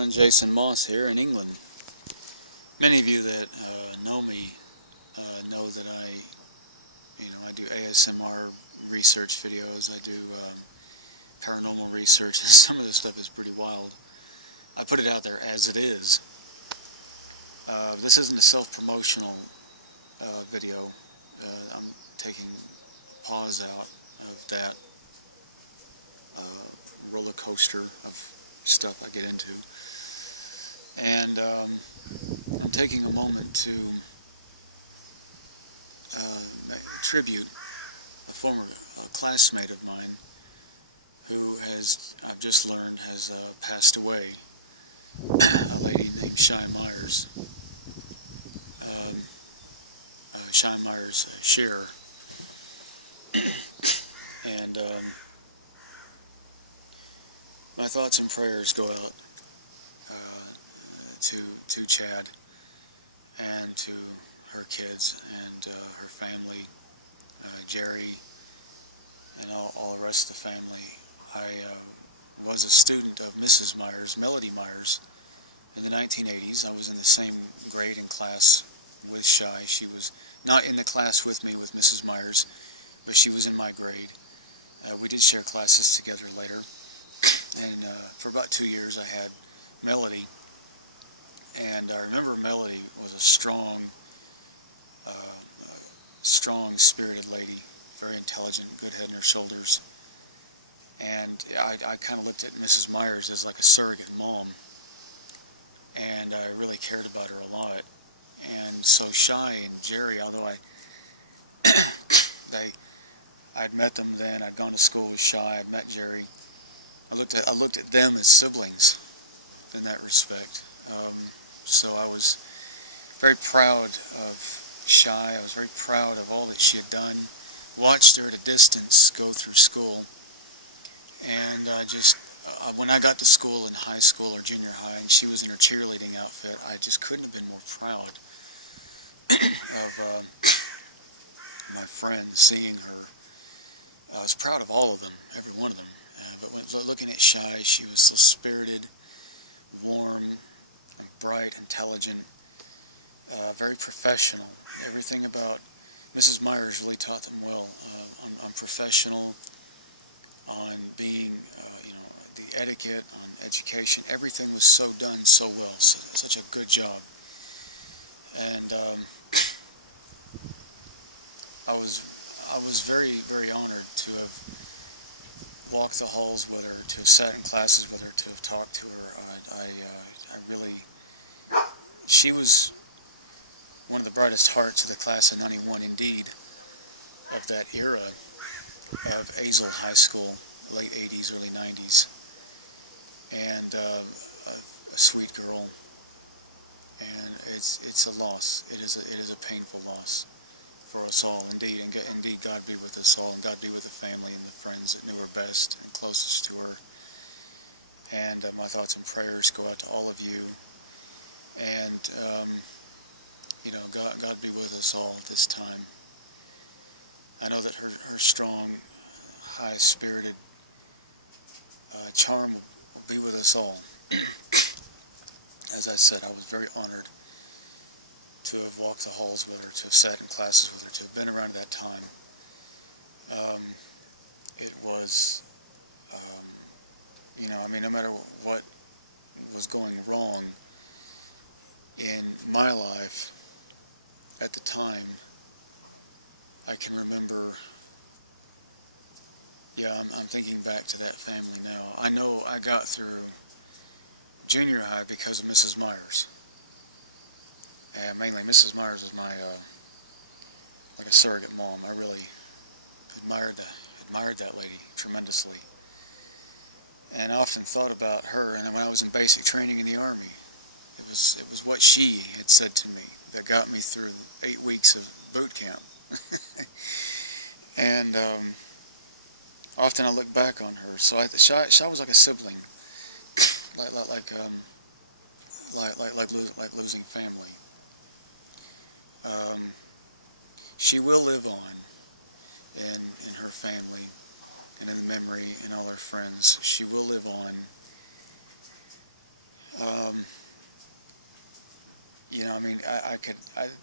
everyone, Jason Moss here in England. Many of you that know me know that I do ASMR research videos. I do paranormal research. Some of this stuff is pretty wild. I put it out there as it is. This isn't a self-promotional video. I'm taking pause out of that roller coaster of stuff I get into, and I'm taking a moment to tribute a former classmate of mine who I've just learned has passed away, a lady named Shearer, and my thoughts and prayers go out to Chad and to her kids and her family, Jerry, and all the rest of the family. I was a student of Mrs. Myers, Melody Myers, in the 1980s. I was in the same grade and class with Shy. She was not in the class with me with Mrs. Myers, but she was in my grade. We did share classes together later, and for about 2 years I had Melody, and I remember Melody was a strong-spirited lady, very intelligent, good head on her shoulders, and I kind of looked at Mrs. Myers as like a surrogate mom, and I really cared about her a lot. And so Shy and Jerry, although I'd met them then, I'd gone to school with Shy, I'd met Jerry, I looked at them as siblings in that respect. So I was very proud of Shy. I was very proud of all that she had done. Watched her at a distance go through school, and when I got to school in high school or junior high, and she was in her cheerleading outfit, I just couldn't have been more proud of my friends, seeing her. I was proud of all of them, every one of them. But when looking at Shy, she was so spirited, warm, and bright, intelligent, very professional. Everything about Mrs. Myers really taught them well on professional, on being, the etiquette, on education. Everything was so done so well, such a good job. And I was very, very honored to have walked the halls with her, to have sat in classes with her, to have talked to her. She was one of the brightest hearts of the class of '91, indeed, of that era of Azle High School, late '80s, early '90s, and a sweet girl. And it's a loss. It is a painful loss for us all, indeed. And indeed, God be with us all, and God be with the family and the friends that knew her best and closest to her. And my thoughts and prayers go out to all of you. And God be with us all at this time. I know that her strong, high-spirited charm will be with us all. As I said, I was very honored to have walked the halls with her, to have sat in classes with her, to have been around at that time. It was, no matter what was going wrong in my life at the time, I can remember, I'm thinking back to that family now. I know I got through junior high because of Mrs. Myers. And mainly Mrs. Myers was my, like a surrogate mom. I really admired that lady tremendously. And I often thought about her, and when I was in basic training in the Army, it was what she had said to me that got me through 8 weeks of boot camp. And often I look back on her. So Shy was like a sibling, like losing family. She will live on in her family and in the memory and all her friends. She will live on I mean,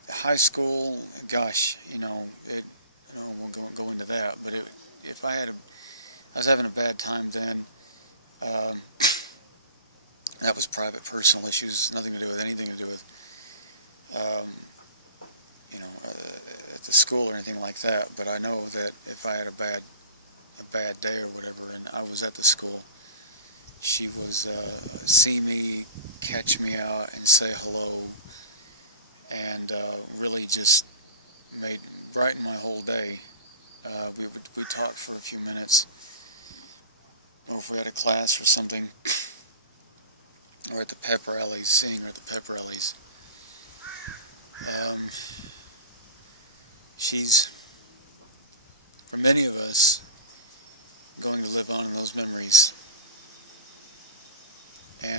high school, gosh, we'll go into that. But if I was having a bad time then. Uh, that was private, personal issues, nothing to do with anything to do with, um, at the school or anything like that. But I know that if I had a bad day or whatever, and I was at the school, she was see me, catch me out, and say hello, and really just made brighten my whole day. We talked for a few minutes, or if we had a class or something, or at the pep rallies, seeing her at the pep rallies. She's, for many of us, going to live on in those memories,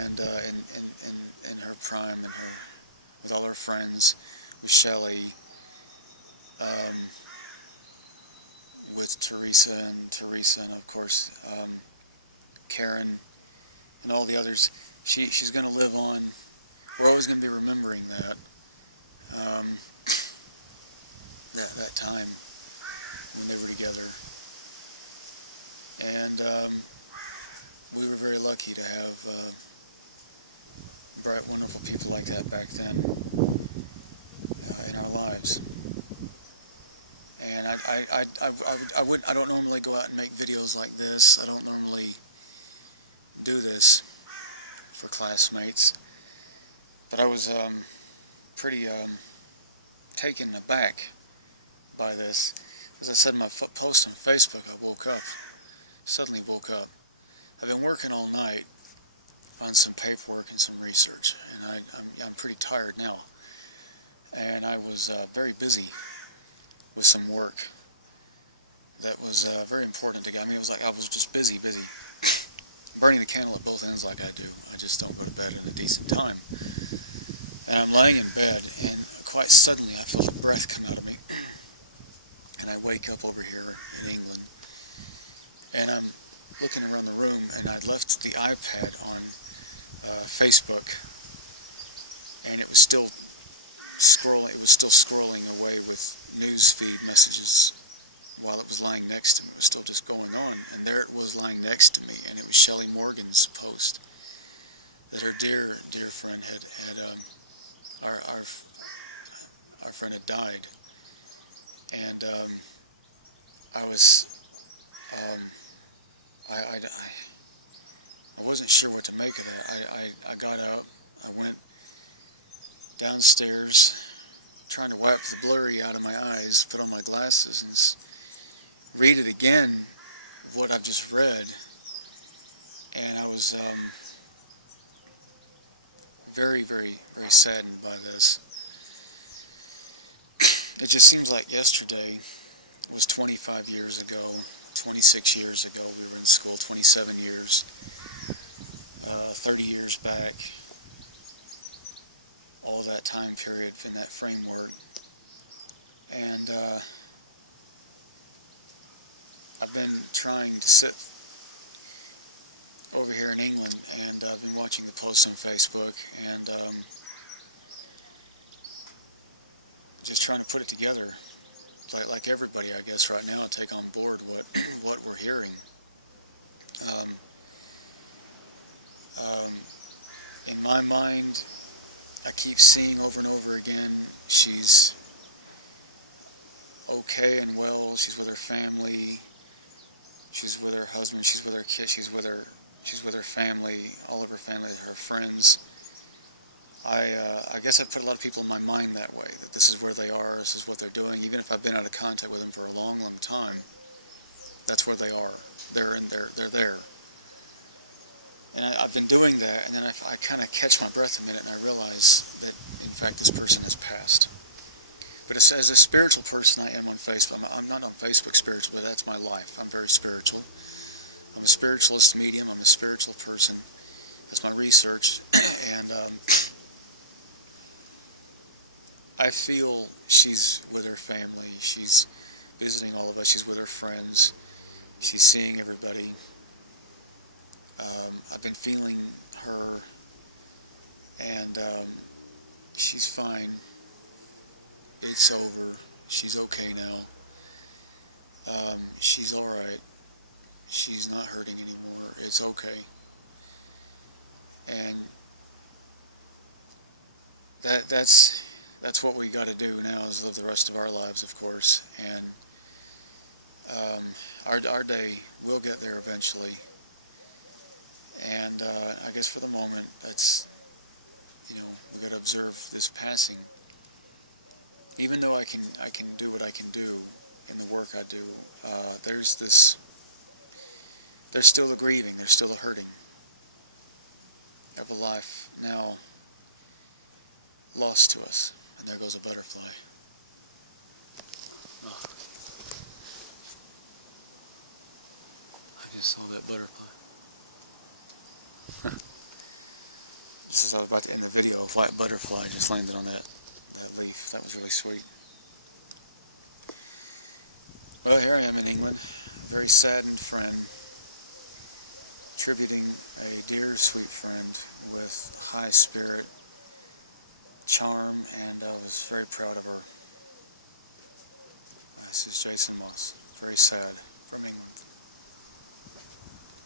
and in her prime, with all her friends, with Shelley, with Teresa, and of course Karen, and all the others. She's going to live on. We're always going to be remembering that. That time when they were together, and we were very lucky to have bright, wonderful people like that back then in our lives. And I don't normally go out and make videos like this. I don't normally do this for classmates, but I was pretty taken aback by this. As I said in my post on Facebook, suddenly woke up. I've been working all night on some paperwork and some research, and I'm pretty tired now. And I was very busy with some work that was very important to me. It was like I was just busy, burning the candle at both ends like I do. I just don't go to bed at a decent time. And I'm laying in bed, and quite suddenly I feel the breath come out of me. And I wake up over here in England, and I'm looking around the room, and I'd left the iPad on Facebook, and it was still scrolling. It was still scrolling away with news feed messages while it was lying next to me. It was still just going on, and there it was lying next to me, and it was Shelley Morgan's post that her dear friend our friend had died. And I wasn't sure what to make of that. I got up, I went downstairs, trying to wipe the blurry out of my eyes, put on my glasses, and read it again, what I've just read. And I was very, very, very saddened by this. It just seems like yesterday was 25 years ago, 26 years ago we were in school, 27 years, 30 years back, all that time period in that framework. And I've been trying to sit over here in England, and I've been watching the posts on Facebook, and just trying to put it together, like everybody, I guess, right now, and take on board what we're hearing. In my mind, I keep seeing over and over again, she's okay and well. She's with her family. She's with her husband. She's with her kids. She's with her family. All of her family, her friends. I guess I put a lot of people in my mind that way, that this is where they are, this is what they're doing. Even if I've been out of contact with them for a long, long time, that's where they are. They're there. And I've been doing that, and then I kind of catch my breath a minute, and I realize that, in fact, this person has passed. But as a spiritual person, I am on Facebook. I'm not on Facebook spiritual, but that's my life. I'm very spiritual. I'm a spiritualist medium. I'm a spiritual person. That's my research. And I feel she's with her family. She's visiting all of us. She's with her friends. She's seeing everybody. I've been feeling her, and she's fine. It's over. She's okay now. She's alright. She's not hurting anymore. It's okay. And that's what we got to do now, is live the rest of our lives, of course. And our day will get there eventually. And I guess for the moment, that's, we got to observe this passing. Even though I can do what I can do in the work I do, there's still the grieving, there's still the hurting of a life now lost to us. And there goes a butterfly. Oh. I just saw that butterfly. Just as I was about to end the video, a white butterfly just landed on that leaf. That was really sweet. Well, here I am in England, a very saddened friend, tributing a dear, sweet friend with high spirit, charm, and I was very proud of her. This is Jason Moss, very sad, from England.